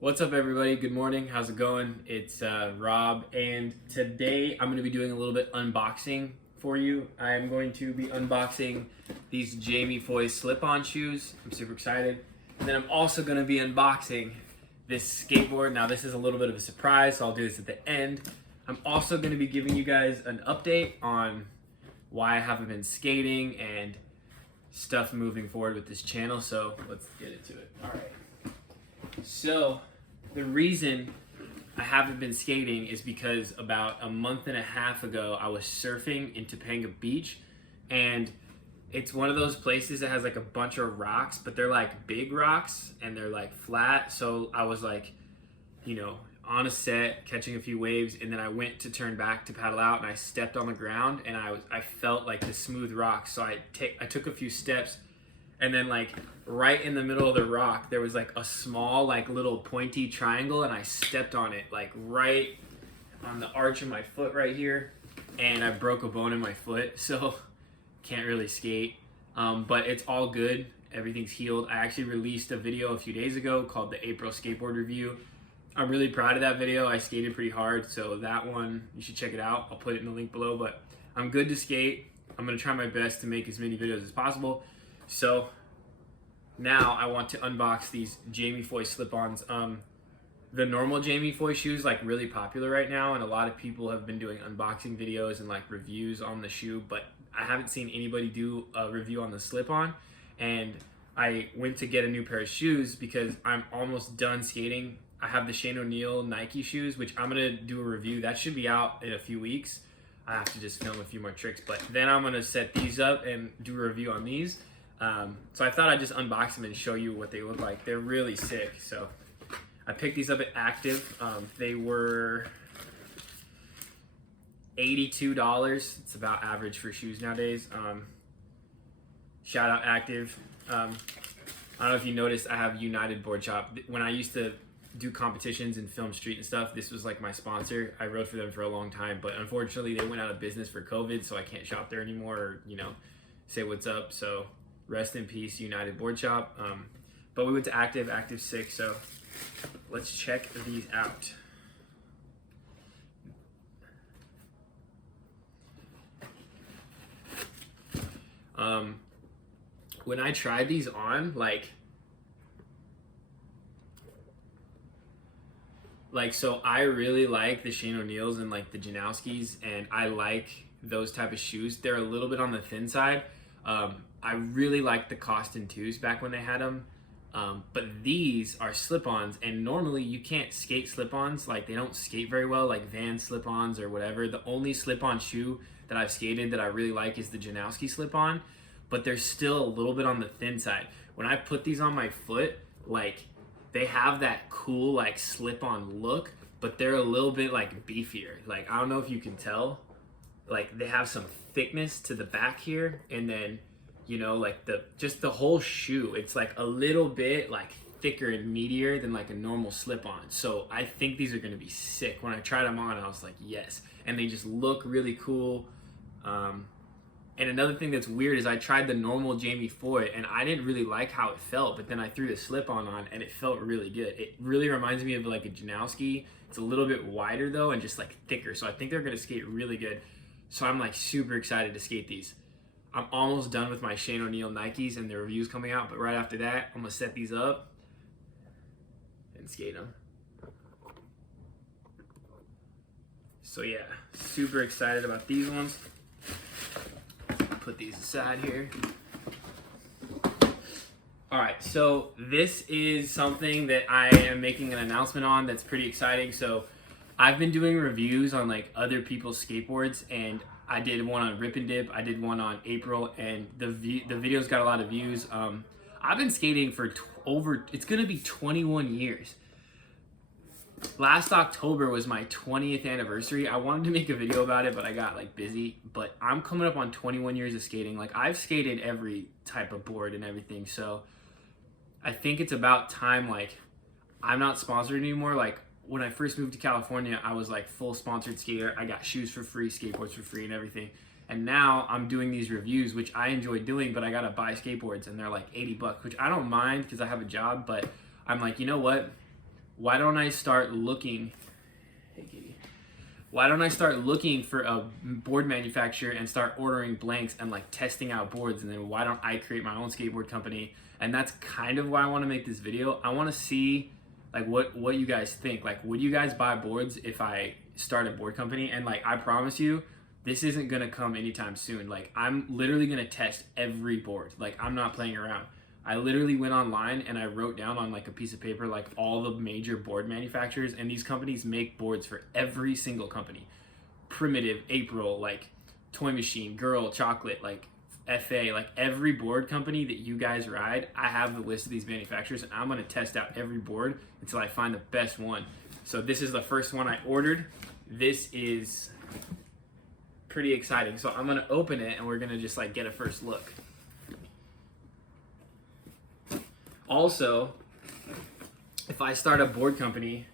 What's up, everybody? Good morning. How's it going? It's Rob, and today I'm going to be doing a little bit unboxing for you. I'm going to be unboxing these Jamie Foy slip-on shoes. I'm super excited. And then I'm also going to be unboxing this skateboard. Now, this is a little bit of a surprise, so I'll do this at the end. I'm also going to be giving you guys an update on why I haven't been skating and stuff moving forward with this channel. So let's get into it. All right. So, the reason I haven't been skating is because about a month and a half ago, I was surfing in Topanga Beach, and it's one of those places that has like a bunch of rocks, but they're like big rocks and they're like flat. So I was like, on a set, catching a few waves, and then I went to turn back to paddle out, and I stepped on the ground, and I felt like the smooth rocks. So I took a few steps, and then like right in the middle of the rock there was like a small like little pointy triangle, and I stepped on it like right on the arch of my foot right here, and I broke a bone in my foot, so can't really skate. But it's all good, everything's healed. I actually released a video a few days ago called the April skateboard review. I'm really proud of that video. I skated pretty hard, so that one, you should check it out. I'll put it in the link below. But I'm good to skate. I'm gonna try my best to make as many videos as possible. So now I want to unbox these Jamie Foy slip-ons. The normal Jamie Foy shoes like really popular right now, and a lot of people have been doing unboxing videos and like reviews on the shoe, but I haven't seen anybody do a review on the slip-on. And I went to get a new pair of shoes because I'm almost done skating. I have the Shane O'Neill Nike shoes, which I'm gonna do a review. That should be out in a few weeks. I have to just film a few more tricks, but then I'm gonna set these up and do a review on these. So I thought I'd just unbox them and show you what they look like. They're really sick. So I picked these up at Active. They were $82. It's about average for shoes nowadays. Shout out Active. I don't know if you noticed, I have United Board Shop. When I used to do competitions and film street and stuff, this was like my sponsor. I rode for them for a long time, but unfortunately they went out of business for COVID, so I can't shop there anymore or, say what's up. So rest in peace, United Board Shop. But we went to Active 6, so let's check these out. When I tried these on, so I really like the Shane O'Neills and like the Janowskis, and I like those type of shoes. They're a little bit on the thin side. I really liked the Costin 2s back when they had them. But these are slip-ons, and normally you can't skate slip-ons. Like, they don't skate very well, like Vans slip-ons or whatever. The only slip-on shoe that I've skated that I really like is the Janowski slip-on, but they're still a little bit on the thin side. When I put these on my foot, like, they have that cool like slip-on look, but they're a little bit like beefier. Like, I don't know if you can tell, like they have some thickness to the back here, and then like the whole shoe, it's like a little bit like thicker and meatier than like a normal slip-on. So I think these are going to be sick. When I tried them on, I was like, yes. And they just look really cool. And another thing that's weird is I tried the normal Jamie Foy, and I didn't really like how it felt, but then I threw the slip-on on, and it felt really good. It really reminds me of like a Janowski. It's a little bit wider though, and just like thicker. So I think they're gonna skate really good. So I'm like super excited to skate these. I'm almost done with my Shane O'Neill Nikes and the review's coming out, but right after that, I'm gonna set these up and skate them. So yeah, super excited about these ones. Put these aside here. All right, so this is something that I am making an announcement on that's pretty exciting. So I've been doing reviews on like other people's skateboards, and I did one on Rip and Dip, I did one on April, and the video's got a lot of views. I've been skating for it's gonna be 21 years. Last October was my 20th anniversary. I wanted to make a video about it, but I got like busy. But I'm coming up on 21 years of skating. Like, I've skated every type of board and everything. So I think it's about time, like, I'm not sponsored anymore. Like, when I first moved to California, I was like full sponsored skater. I got shoes for free, skateboards for free and everything. And now I'm doing these reviews, which I enjoy doing, but I gotta buy skateboards and they're like $80, which I don't mind because I have a job, but I'm like, you know what? why don't I start looking, hey Katie, why don't I start looking for a board manufacturer and start ordering blanks and like testing out boards, and then why don't I create my own skateboard company? And that's kind of why I want to make this video. I want to see like what you guys think. Like, would you guys buy boards if I start a board company? And like, I promise you, this isn't gonna come anytime soon. Like, I'm literally gonna test every board. Like, I'm not playing around. I literally went online and I wrote down on like a piece of paper like all the major board manufacturers, and these companies make boards for every single company. Primitive, April, like Toy Machine, Girl, Chocolate, like FA, like every board company that you guys ride, I have the list of these manufacturers, and I'm gonna test out every board until I find the best one. So this is the first one I ordered. This is pretty exciting. So I'm gonna open it and we're gonna just like get a first look. Also, if I start a board company,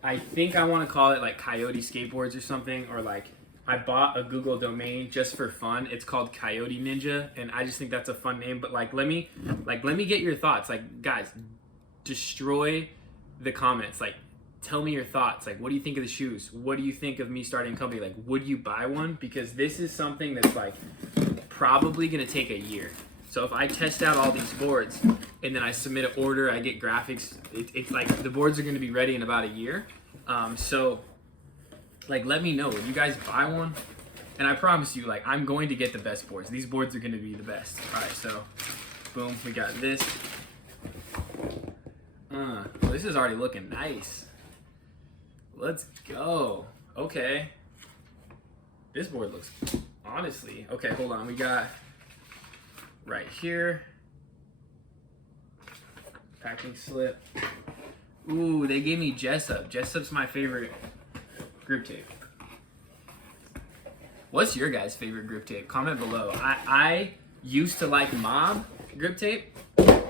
I think I want to call it like Coyote Skateboards or something, or like I bought a Google domain just for fun. It's called Coyote Ninja, and I just think that's a fun name. But like, let me get your thoughts. Like, guys, destroy the comments. Like, tell me your thoughts. Like, what do you think of the shoes? What do you think of me starting a company? Like, would you buy one? Because this is something that's like probably gonna take a year. So if I test out all these boards and then I submit an order, I get graphics, it's like the boards are gonna be ready in about a year. So like, let me know, would you guys buy one? And I promise you, like, I'm going to get the best boards. These boards are gonna be the best. All right, so boom, we got this. Well, this is already looking nice. Let's go. Okay. This board looks, honestly, okay, hold on. We got right here, packing slip. Ooh, they gave me Jessup. Jessup's my favorite grip tape. What's your guys' favorite grip tape? Comment below. I used to like Mob grip tape, the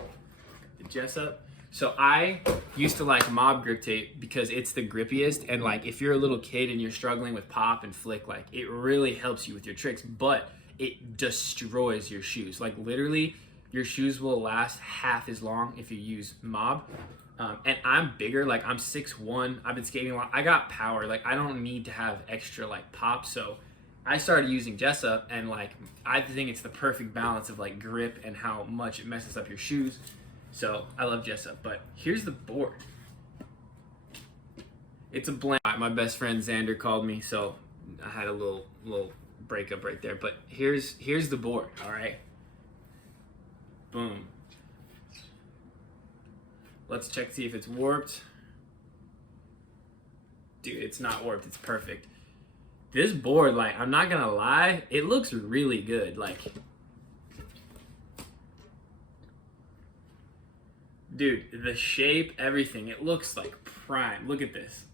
Jessup. So I used to like Mob grip tape because it's the grippiest, and like if you're a little kid and you're struggling with pop and flick, like it really helps you with your tricks, but it destroys your shoes. Like literally, your shoes will last half as long if you use Mob. And I'm bigger, like I'm 6'1", I've been skating a lot, I got power, like I don't need to have extra like pop, so I started using Jessup, and like I think it's the perfect balance of like grip and how much it messes up your shoes. So I love Jessup, but here's the board. It's a blank. My best friend Xander called me, so I had a little breakup right there, but here's the board. All right, boom. Let's check, see if it's warped. Dude, it's not warped, it's perfect. This board, like, I'm not gonna lie, it looks really good. Like, dude, the shape, everything, it looks like prime. Look at this.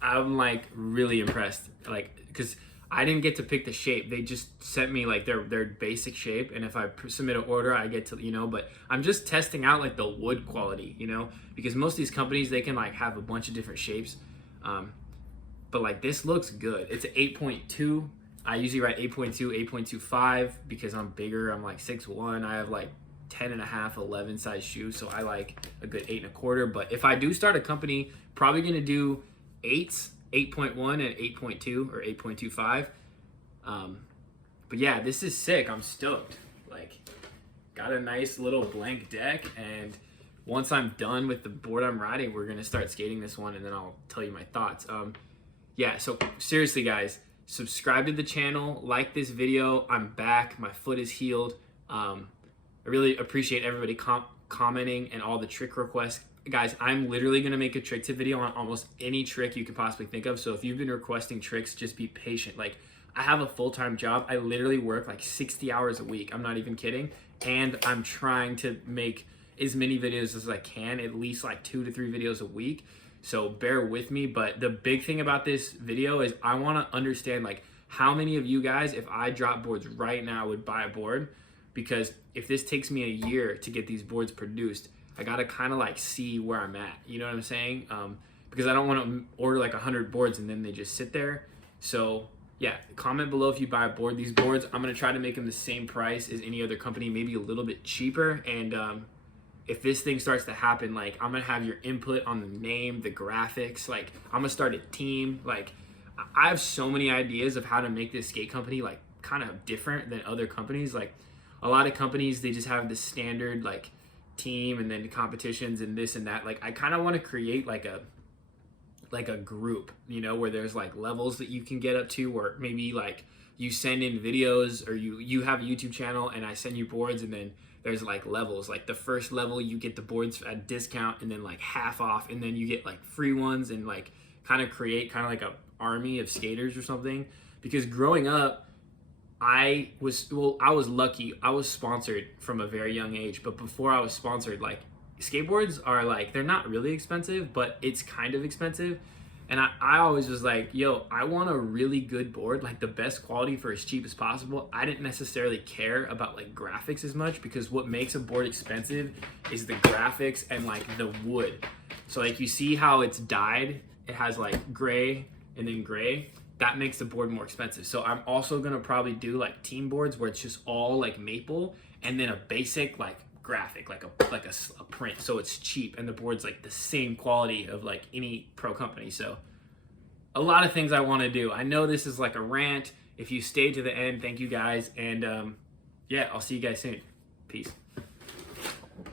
I'm like really impressed, like, because I didn't get to pick the shape. They just sent me like their basic shape, and if I submit an order, I get to, you know, but I'm just testing out like the wood quality, you know, because most of these companies, they can like have a bunch of different shapes, but like this looks good. It's an 8.2. I usually write 8.2, 8.25 because I'm bigger. I'm like 6'1". I have like 10.5, 11 size shoes, so I like a good 8.25. But if I do start a company, probably gonna do 8s, 8.1 and 8.2 or 8.25. But yeah, this is sick. I'm stoked. Like, got a nice little blank deck, and once I'm done with the board I'm riding, we're gonna start skating this one, and then I'll tell you my thoughts. Yeah, so seriously guys, subscribe to the channel, like this video. I'm back, my foot is healed. I really appreciate everybody commenting and all the trick requests. Guys, I'm literally gonna make a trick tip video on almost any trick you could possibly think of. So if you've been requesting tricks, just be patient. Like, I have a full-time job. I literally work like 60 hours a week. I'm not even kidding. And I'm trying to make as many videos as I can, at least like 2 to 3 videos a week. So bear with me. But the big thing about this video is I wanna understand like how many of you guys, if I drop boards right now, would buy a board. Because if this takes me a year to get these boards produced, I gotta kind of like see where I'm at, you know what I'm saying? because I don't want to order like 100 boards and then they just sit there. So yeah, comment below if you buy a board. These boards, I'm gonna try to make them the same price as any other company, maybe a little bit cheaper. And if this thing starts to happen, like I'm gonna have your input on the name, the graphics. Like I'm gonna start a team. Like I have so many ideas of how to make this skate company like kind of different than other companies. Like a lot of companies, they just have this standard like team and then competitions and this and that. Like I kind of want to create like a group, you know, where there's like levels that you can get up to, or maybe like you send in videos, or you have a YouTube channel and I send you boards, and then there's like levels. Like the first level you get the boards at discount and then like half off, and then you get like free ones, and like kind of create kind of like a army of skaters or something. Because growing up, I was lucky. I was sponsored from a very young age, but before I was sponsored, like skateboards are like, they're not really expensive, but it's kind of expensive. And I always was like, yo, I want a really good board, like the best quality for as cheap as possible. I didn't necessarily care about like graphics as much, because what makes a board expensive is the graphics and like the wood. So like you see how it's dyed, it has like gray and then gray. That makes the board more expensive. So I'm also gonna probably do like team boards where it's just all like maple, and then a basic like graphic, like a print, so it's cheap and the board's like the same quality of like any pro company. So a lot of things I want to do. I know this is like a rant. If you stayed to the end, thank you guys, and yeah, I'll see you guys soon. Peace.